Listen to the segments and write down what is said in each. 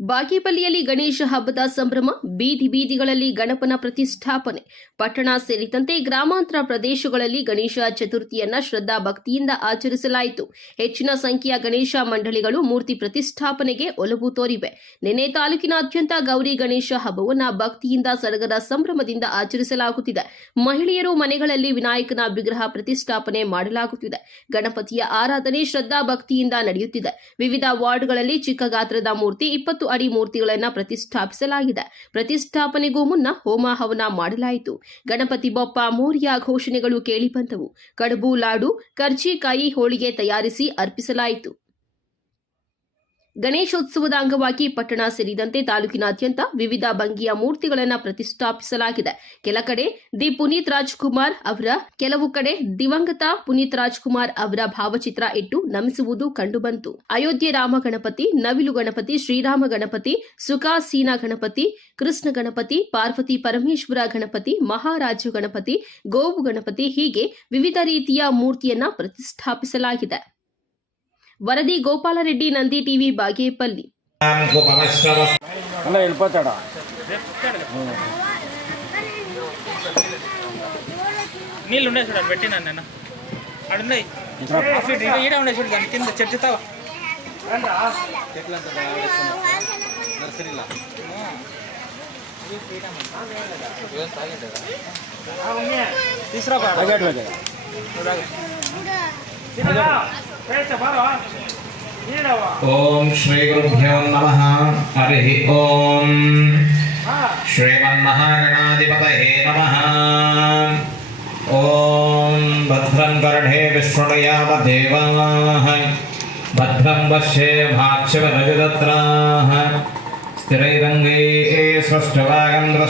ಬಾಗೇಪಲ್ಲಿಯಲ್ಲಿ ಗಣೇಶ ಹಬ್ಬದ ಸಂಭ್ರಮ, ಬೀದಿ ಬೀದಿಗಳಲ್ಲಿ ಗಣಪನ ಪ್ರತಿಷ್ಠಾಪನೆ. ಪಟ್ಟಣ ಸೇರಿದಂತೆ ಗ್ರಾಮಾಂತರ ಪ್ರದೇಶಗಳಲ್ಲಿ ಗಣೇಶ ಚತುರ್ಥಿಯನ್ನ ಶ್ರದ್ಧಾ ಭಕ್ತಿಯಿಂದ ಆಚರಿಸಲಾಯಿತು. ಹೆಚ್ಚಿನ ಸಂಖ್ಯೆಯ ಗಣೇಶ ಮಂಡಳಿಗಳು ಮೂರ್ತಿ ಪ್ರತಿಷ್ಠಾಪನೆಗೆ ಒಲವು ತೋರಿವೆ. ನಿನ್ನೆ ತಾಲೂಕಿನಾದ್ಯಂತ ಗೌರಿ ಗಣೇಶ ಹಬ್ಬವನ್ನ ಭಕ್ತಿಯಿಂದ ಸಡಗರ ಸಂಭ್ರಮದಿಂದ ಆಚರಿಸಲಾಗುತ್ತಿದೆ. ಮಹಿಳೆಯರು ಮನೆಗಳಲ್ಲಿ ವಿನಾಯಕನ ವಿಗ್ರಹ ಪ್ರತಿಷ್ಠಾಪನೆ ಮಾಡಲಾಗುತ್ತಿದೆ. ಗಣಪತಿಯ ಆರಾಧನೆ ಶ್ರದ್ಧಾ ಭಕ್ತಿಯಿಂದ ನಡೆಯುತ್ತಿದೆ. ವಿವಿಧ ವಾರ್ಡ್ಗಳಲ್ಲಿ ಚಿಕ್ಕ ಗಾತ್ರದ ಮೂರ್ತಿ ಇಪ್ಪತ್ತು ಅಡಿ ಮೂರ್ತಿಗಳನ್ನ ಪ್ರತಿಷ್ಠಾಪಿಸಲಾಗಿದೆ. ಪ್ರತಿಷ್ಠಾಪನೆಗೂ ಮುನ್ನ ಹೋಮ ಹವನ ಮಾಡಲಾಯಿತು. ಗಣಪತಿ ಬೊಪ್ಪ ಮೋರ್ಯ ಘೋಷಣೆಗಳು ಕೇಳಿಬಂದವು ಕಡುಬು ಲಾಡು ಕರ್ಜಿಕಾಯಿ ಹೋಳಿಗೆ ತಯಾರಿಸಿ ಅರ್ಪಿಸಲಾಯಿತು. ಗಣೇಶೋತ್ಸವದ ಅಂಗವಾಗಿ ಪಟ್ಟಣ ಸೇರಿದಂತೆ ತಾಲೂಕಿನಾದ್ಯಂತ ವಿವಿಧ ಭಂಗಿಯ ಮೂರ್ತಿಗಳನ್ನು ಪ್ರತಿಷ್ಠಾಪಿಸಲಾಗಿದೆ. ಕೆಲ ಕಡೆ ದಿ ಪುನೀತ್ ರಾಜ್ಕುಮಾರ್ ಅವರ, ಕೆಲವು ಕಡೆ ದಿವಂಗತ ಪುನೀತ್ ರಾಜ್ಕುಮಾರ್ ಅವರ ಭಾವಚಿತ್ರ ಇಟ್ಟು ನಮಿಸುವುದು ಕಂಡುಬಂತು. ಅಯೋಧ್ಯೆ ರಾಮ ಗಣಪತಿ, ನವಿಲು ಗಣಪತಿ, ಶ್ರೀರಾಮ ಗಣಪತಿ ಸುಖಾಸೀನ ಗಣಪತಿ, ಕೃಷ್ಣ ಗಣಪತಿ, ಪಾರ್ವತಿ ಪರಮೇಶ್ವರ ಗಣಪತಿ, ಮಹಾರಾಜ ಗಣಪತಿ, ಗೋವು ಗಣಪತಿ ಹೀಗೆ ವಿವಿಧ ರೀತಿಯ ಮೂರ್ತಿಯನ್ನ ಪ್ರತಿಷ್ಠಾಪಿಸಲಾಗಿದೆ. వరది గోపాలరెడ్డి నంది టీవీ బాగేపల్లి. నీళ్ళు ఉన్నాయి చూడండి పెట్టినా నేను. అడున్నాయి. ఈడ ఉన్నాయి చూడు తీసుకురా ఓం శ్రీ గురుభ్యో నమ హరి ఓం శ్రీమన్మహాగణాధిపతయే నమ ఓం భద్రం కర్ణే విష్ణుయామదేవాః భద్రం పశ్యే భాక్షవరజదత్రాः స్థిరైరంగైः స్పష్టవాగంధ్ర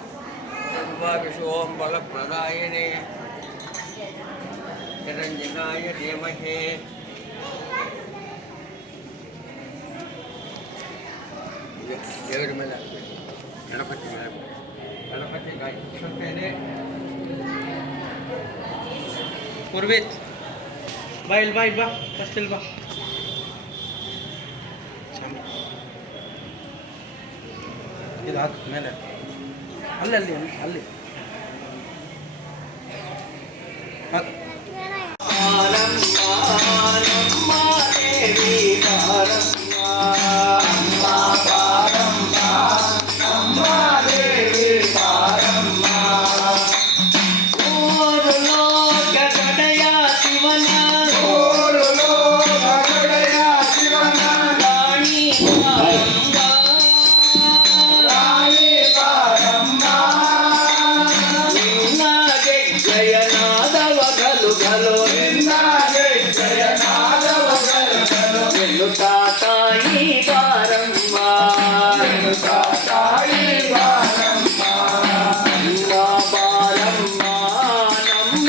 सर्वाविषों बलप्रदायिने निरञ्जनाय धीमहि ದೇವರ ಮೇಲೆ ಹಾಕ್ಬೇಕು. ಗಣಪತಿ ಮೇಲೆ ಹಾಕ್ಬೇಕು. ಗಣಪತಿ ಗಾಯತ್ರಿ ಪೂರ್ವೇತ್ ಬಾ ಇಲ್ಲಿ ಬಾ ಇಲ್ಲಿ ಬಾ ಫಸ್ಟ್ ಇಲ್ಲಿ ಬಾ ಇದು ಹಾಕು ಮೇಲೆ ಅಲ್ಲಿ. ಅಲ್ಲಿ ಅಲ್ಲಿ